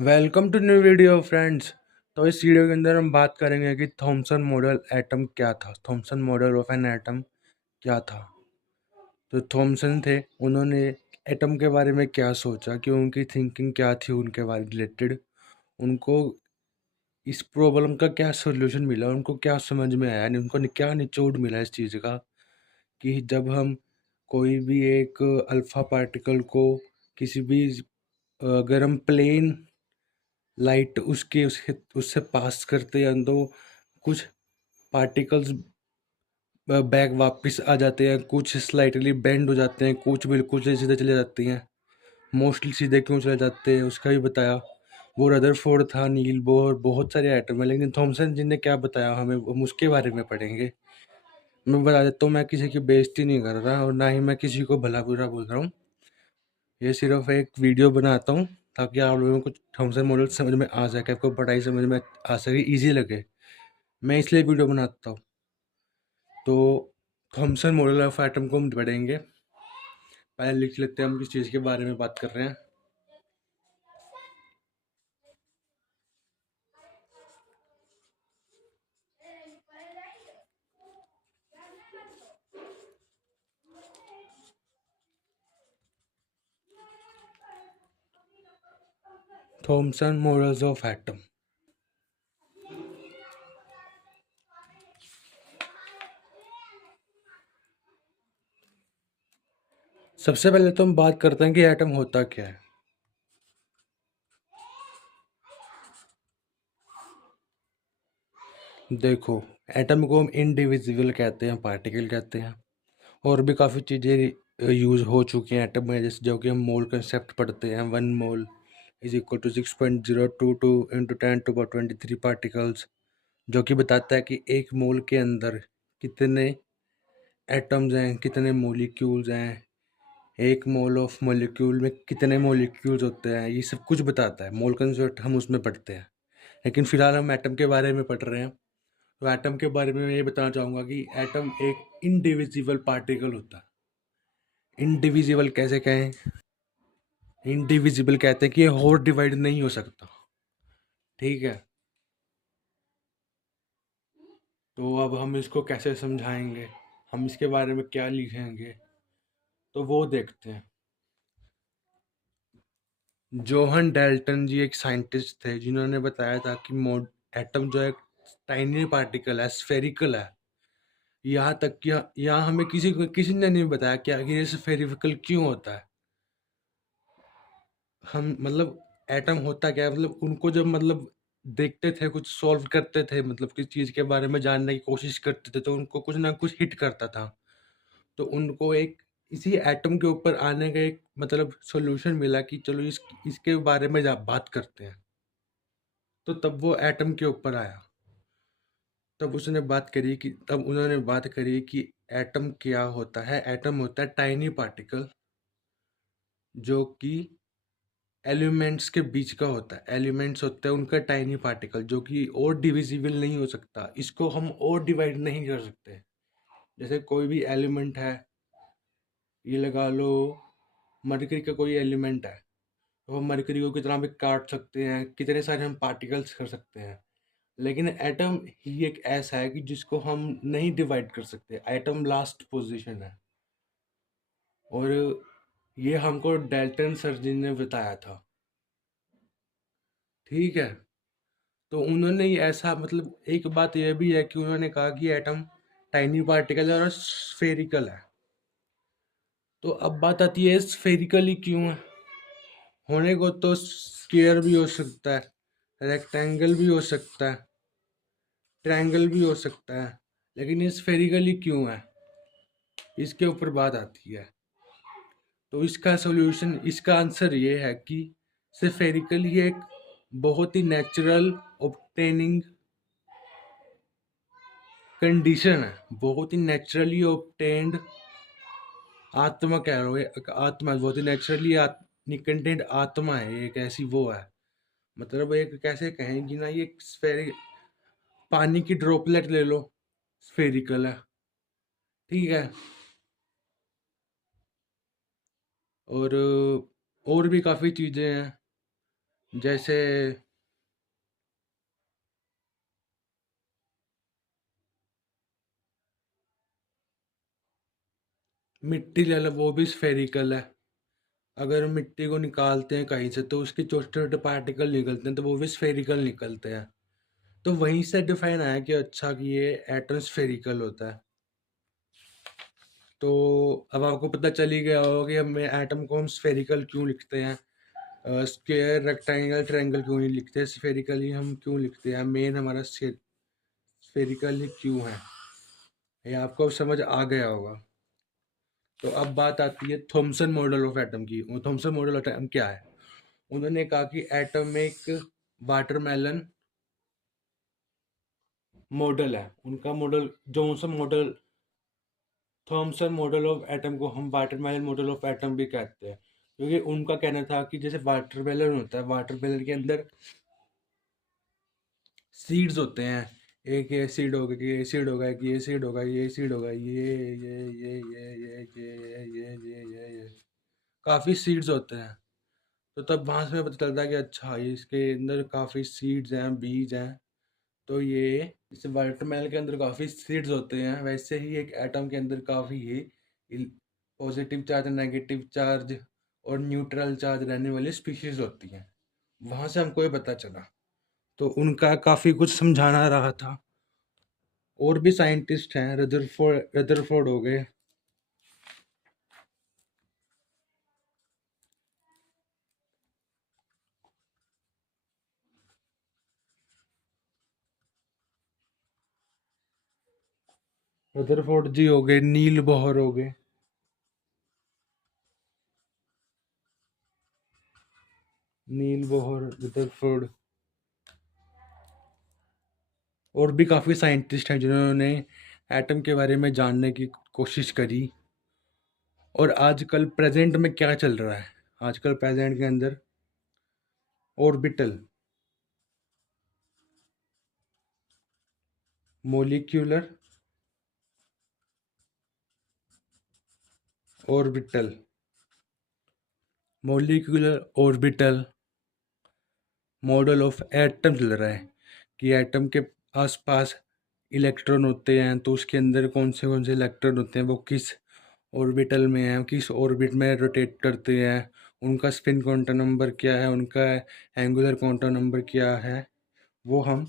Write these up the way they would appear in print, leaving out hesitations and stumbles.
Welcome to new video friends. तो इस video के अंदर हम बात करेंगे कि थॉमसन मॉडल एटम क्या था। Thompson model of an atom क्या था। तो थॉमसन थे, उन्होंने एटम के बारे में क्या सोचा, कि उनकी थिंकिंग क्या थी उनके बारे रिलेटेड, उनको इस प्रॉब्लम का क्या सॉल्यूशन मिला, उनको क्या समझ में आया, उनको क्या निचोड़ मिला इस चीज़ का, कि जब हम कोई भी एक अल्फा पार्टिकल को किसी भी अगर हम प्लेन लाइट उसके उससे पास करते हैं तो कुछ पार्टिकल्स बैक वापस आ जाते हैं, कुछ स्लाइटली बेंड हो जाते हैं, कुछ बिल्कुल से सीधे चले जाती हैं। मोस्टली सीधे क्यों चले जाते हैं उसका भी बताया। वो रदरफोर्ड था, नील बोर, बहुत सारे आइटम है, लेकिन थॉमसन जी ने क्या बताया हमें हम उसके बारे में पढ़ेंगे। मैं बता देता हूँ, मैं किसी की बेइज्जती नहीं कर रहा और ना ही मैं किसी को भला बुरा बोल रहा हूँ। ये सिर्फ एक वीडियो बनाता हूँ ताकि आप लोगों को थॉमसन मॉडल समझ में आ सके, आपको पढ़ाई समझ में आ सके, ईजी लगे। मैं इसलिए वीडियो बनाता हूँ। तो थॉमसन मॉडल ऑफ एटम को हम पढ़ेंगे। पहले लिख लेते हैं हम किस चीज़ के बारे में बात कर रहे हैं। Thomson models of atom. सबसे पहले तो हम बात करते हैं कि एटम होता क्या है। देखो, एटम को हम इनडिविजिबल कहते हैं, पार्टिकल कहते हैं, और भी काफ़ी चीज़ें यूज़ हो चुकी हैं एटम में, जैसे जो कि हम मोल कंसेप्ट पढ़ते हैं। 1 mole is equal to 6.022 into 10⁻23 particles, जो कि बताता है कि एक मोल के अंदर कितने एटम्स हैं, कितने मोलिक्यूल्स हैं, एक मोल ऑफ मोलिक्यूल में कितने मोलिक्यूल्स होते हैं, ये सब कुछ बताता है। मोल कंसेप्ट हम उसमें पढ़ते हैं, लेकिन फिलहाल हम एटम के बारे में पढ़ रहे हैं। तो एटम के बारे में मैं ये बताना चाहूँगा कि एटम एक इनडिविजिबल पार्टिकल होता है। इनडिविजिबल कैसे कहें? इनडिविजिबल कहते हैं कि ये और डिवाइड नहीं हो सकता। ठीक है, तो अब हम इसको कैसे समझाएंगे, हम इसके बारे में क्या लिखेंगे, तो वो देखते हैं। जोहन डेल्टन जी एक साइंटिस्ट थे जिन्होंने बताया था कि मोड एटम जो है टाइनी पार्टिकल है, स्फेरिकल है। यहाँ तक कि यहाँ हमें किसी ने नहीं बताया कि आखिर ये स्फेरिकल क्यों होता है। हम मतलब एटम होता क्या है, मतलब उनको जब मतलब देखते थे, कुछ सॉल्व करते थे, मतलब किस चीज़ के बारे में जानने की कोशिश करते थे, तो उनको कुछ ना कुछ हिट करता था। तो उनको एक इसी एटम के ऊपर आने का एक मतलब सॉल्यूशन मिला कि चलो इसके बारे में बात करते हैं। तो तब वो एटम के ऊपर आया। तब उन्होंने बात करी कि एटम क्या होता है। एटम होता है टाइनी पार्टिकल जो कि एलिमेंट्स के बीच का होता है। एलिमेंट्स होते हैं उनका टाइनी पार्टिकल जो कि और डिविजिबल नहीं हो सकता, इसको हम और डिवाइड नहीं कर सकते। जैसे कोई भी एलिमेंट है, ये लगा लो मरकरी का कोई एलिमेंट है, तो हम मरकरी को कितना भी काट सकते हैं, कितने सारे हम पार्टिकल्स कर सकते हैं। लेकिन एटम ही एक ऐसा है कि जिसको हम नहीं डिवाइड कर सकते। एटम लास्ट पोजीशन है, और ये हमको डेल्टन सर जी ने बताया था। ठीक है, तो उन्होंने ही ऐसा मतलब एक बात यह भी है कि उन्होंने कहा कि एटम टाइनी पार्टिकल है और स्फेरिकल है। तो अब बात आती है स्फेरिकल ही क्यों है। होने को तो स्क्वायर भी हो सकता है, रेक्टेंगल भी हो सकता है, ट्रायंगल भी हो सकता है, लेकिन ये स्फेरिकल ही क्यों है, इसके ऊपर बात आती है। तो इसका सॉल्यूशन, इसका आंसर ये है कि स्फेरिकल ही एक बहुत ही नेचुरल ऑब्टेनिंग कंडीशन है, बहुत ही नेचुरली ऑब्टेन्ड आत्मा कह रहा हूँ, आत्मा बहुत ही नेचुरली कंटेंट आत्मा है, एक ऐसी वो है। मतलब एक कैसे कहेंगी ना, ये स्फेरिक पानी की ड्रॉपलेट ले लो, स्फेरिकल है। ठीक है, और भी काफ़ी चीज़ें हैं जैसे मिट्टी ले लो, वो भी स्फेरिकल है। अगर हम मिट्टी को निकालते हैं कहीं से तो उसके छोटे छोटे पार्टिकल निकलते हैं, तो वो भी स्फेरिकल निकलते हैं। तो वहीं से डिफाइन आया कि अच्छा कि ये एटम स्फेरिकल होता है। तो अब आपको पता चल ही गया होगा कि हम एटम को हम स्फेरिकल क्यों लिखते हैं, स्क्वायर रेक्टेंगल ट्रायंगल क्यों नहीं लिखते, स्फेरिकल ही हम क्यों लिखते हैं, मेन हमारा स्फेरिकल ही क्यों है, ये आपको अब समझ आ गया होगा। तो अब बात आती है थॉमसन मॉडल ऑफ एटम की। वो थॉमसन मॉडल ऑफ एटम क्या है? उन्होंने कहा कि एटम एक वाटरमेलन मॉडल है। उनका model Johnson model, Thompson model of atom को हम वाटरमेलन मॉडल ऑफ एटम भी कहते हैं, क्योंकि उनका कहना था कि जैसे वाटरमेलन होता है, वाटरमेलन के अंदर सीड्स होते हैं। एक ये सीड होगा कि ये सीड होगा, कि ये सीड होगा, ये सीड होगा, ये काफ़ी सीड्स होते हैं। तो तब वहाँ से हमें पता चलता है कि अच्छा ये इसके अंदर काफ़ी सीड्स हैं, बीज हैं। तो ये जैसे वाटरमेलन के अंदर काफ़ी सीड्स होते हैं, वैसे ही एक एटम के अंदर काफ़ी ही पॉजिटिव चार्ज, नेगेटिव चार्ज और न्यूट्रल चार्ज रहने वाली स्पीशीज होती हैं। वहाँ से हमको ये पता चला। तो उनका काफ़ी कुछ समझाना रहा था। और भी साइंटिस्ट हैं, रदरफोर्ड हो गए। रदरफोर्ड जी हो गए, नील बोहर हो गए। नील बोहर, रदरफोर्ड और भी काफ़ी साइंटिस्ट हैं जिन्होंने एटम के बारे में जानने की कोशिश करी। और आजकल प्रेजेंट में क्या चल रहा है? आजकल प्रेजेंट के अंदर orbital, molecular orbital, molecular orbital model of atom चल रहा है कि एटम के आसपास इलेक्ट्रॉन होते हैं, तो उसके अंदर कौन से इलेक्ट्रॉन होते हैं, वो किस ऑर्बिटल में हैं, किस ऑर्बिट में रोटेट करते हैं, उनका स्पिन क्वांटम नंबर क्या है, उनका एंगुलर क्वांटम नंबर क्या है, वो हम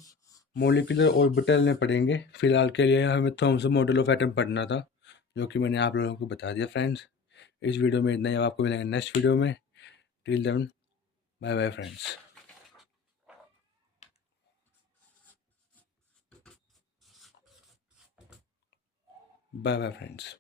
मोलिकुलर ऑर्बिटल में पढ़ेंगे। फिलहाल के लिए हमें थॉमसन मॉडल ऑफ एटम पढ़ना था, जो कि मैंने आप लोगों को बता दिया फ्रेंड्स। इस वीडियो में इतना ही, अब आपको मिलेंगे नेक्स्ट वीडियो में। Till then, bye bye friends. Bye bye friends.